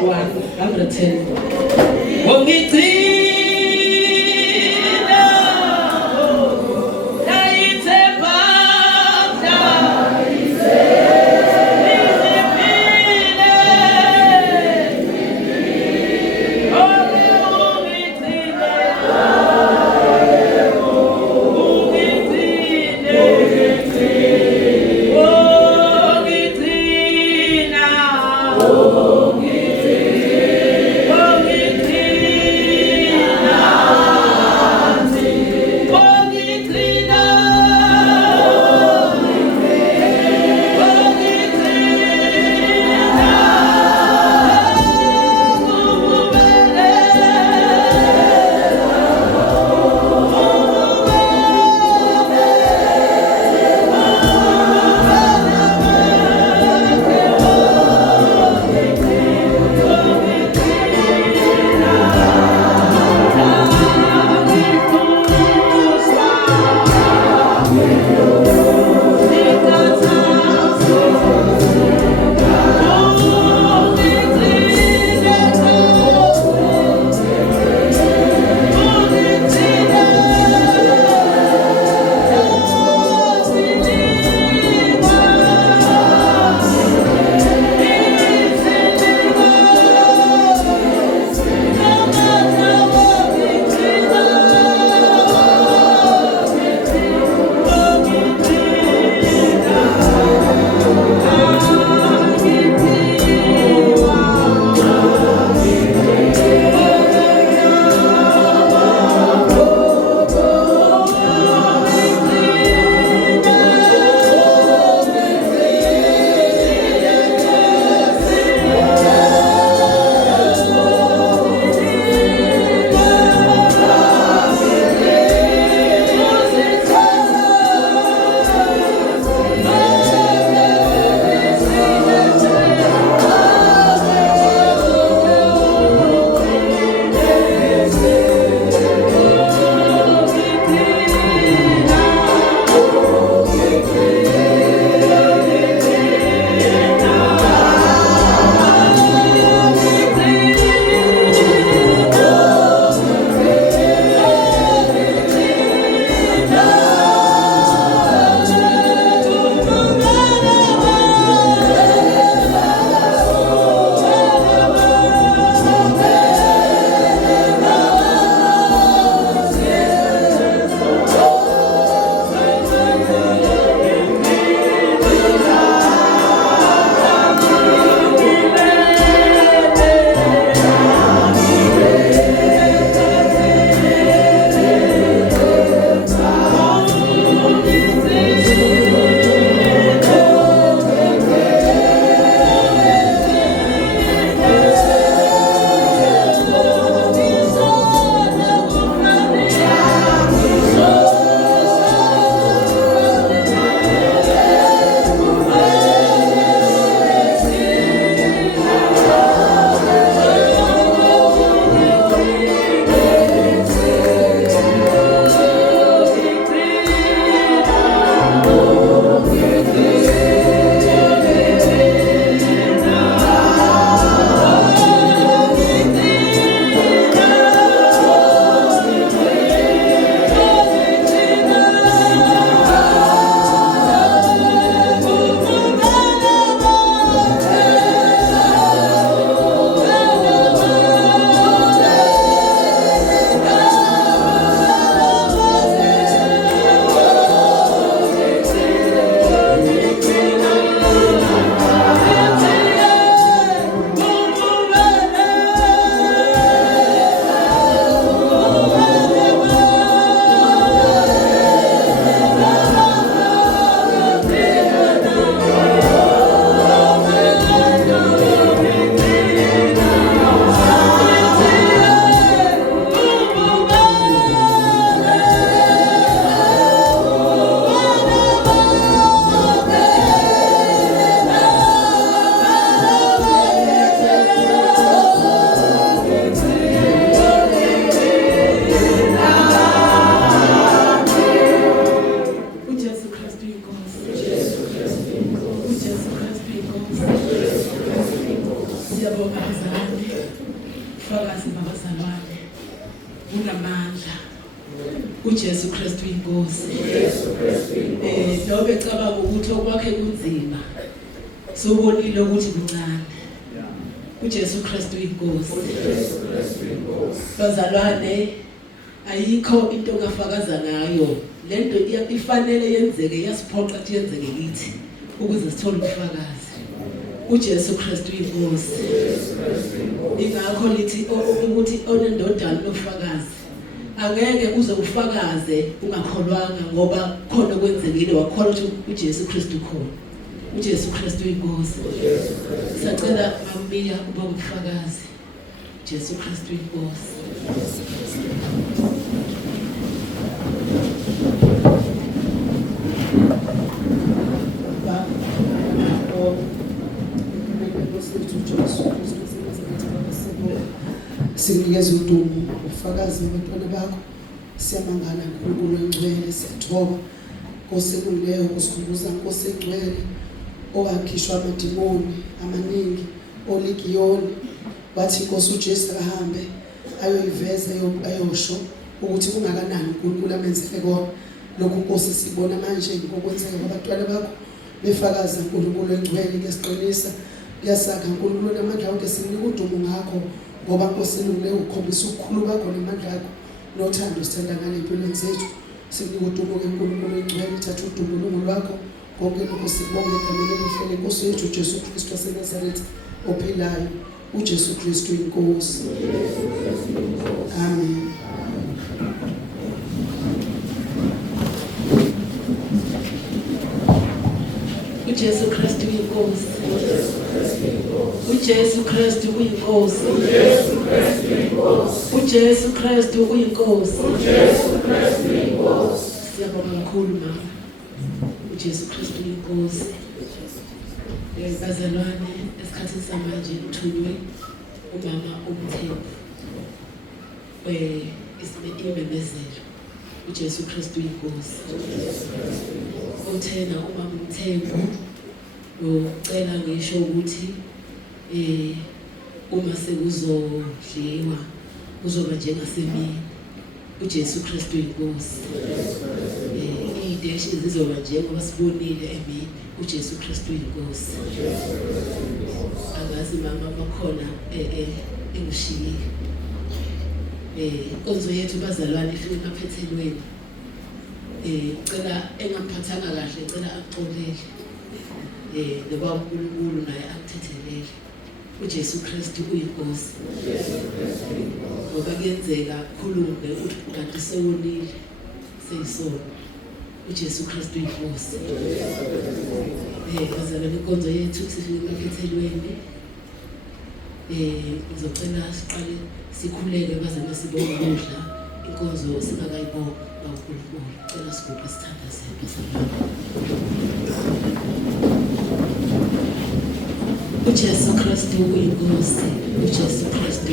1, number 10. Ongigcina bazalwane, ufakazi babazalwane, unamandla. uJesu Kristu inkosi. Lo becabanga ukuthi okwakhe kunzima sobonile ukuthi kuncane. uJesu Kristu inkosi. Bazalwane, ayikho into ongafakaza ngayo. Lento ifanele yenzeke, yasiphoqa ukuthi yenzeke kithi ukuze sithole ubufakazi. uJesu Kristu inkosi. Ingakho lithi ukuthi onendodana nofakazi angeke uze ufakaze ungakholwanga ngoba khona kwenzekile wakholwa ukuthi uJesu Kristu khona. uJesu Kristu inkosi. Sacela mamiya uba umfakazi. uJesu Kristu inkosi. Sinikeza udumo ufakazi babantwana bakho. Siyamangala uNkulunkulu engcwele, siyathoba Nkosi ekulungileyo ukusikhumbuza Nkosi engcwele owakhishwa amadimoni amaningi oligiyoni. Wathi Nkosi uJesu ahambe ayoyiveza ayosho ukuthi kungakanani uNkulunkulu amenzele kona. Lokhu Nkosi sibona manje ngokwenzeka kwabantwana bakho befakaza uNkulunkulu engcwele. Ngiyasiqinisa kuyasakha uNkulunkulu namandla wonke, sinika udumo ngakho ngoba Nkosi elungileyo ukhombisa ukukhulu bakho namandla akho nothando sithanda ngale empilweni zethu. Sinika udumo kuNkulunkulu engcwele, thatha udumo lungu lwakho konke lokho sikubonga egameni elihle leNkosi yethu uJesu Kristu waseNazaretha ophilayo. uJesu Kristu inkosi. Amen. uJesu Kristu inkosi. uJesu Kristu uyinkosi. uJesu Kristu uyinkosi. Siyabonga kakhulu mama. uJesu Kristu uyinkosi. Bazalwane, esikhathini samanje uthunywe umama uMthembu. Imemezelo. uJesu Kristu inkosi. Uthena umama uMthembu ucela ngisho ukuthi uma sekuzodliwa kuzoba njengasemini. uJesu Kristu inkosi. Idishi zizoba njengoba sibonile emini. uJesu Kristu inkosi. Angazi mama bakhona engishiyile. Inkonzo yethu bazalwane ifike emaphethelweni. Cela engaphathanga kahle, cela axolele. Ngoba uNkulunkulu naye akuthethelele. uJesu Kristu uyinkosi. Ngoba kuyenzeka khulumbe kanti sewonile seyisona. uJesu Kristu inkosi. Bazalwane, inkonzo yethu sifike emaphethelweni. Ngizocela siqale sikhuleke baze besibone ukudla inkonzo singakayibonga kaNkulunkulu. Cela sigubhe sithandazele. uJesu Kristu uyinkosi. uJesu Kristu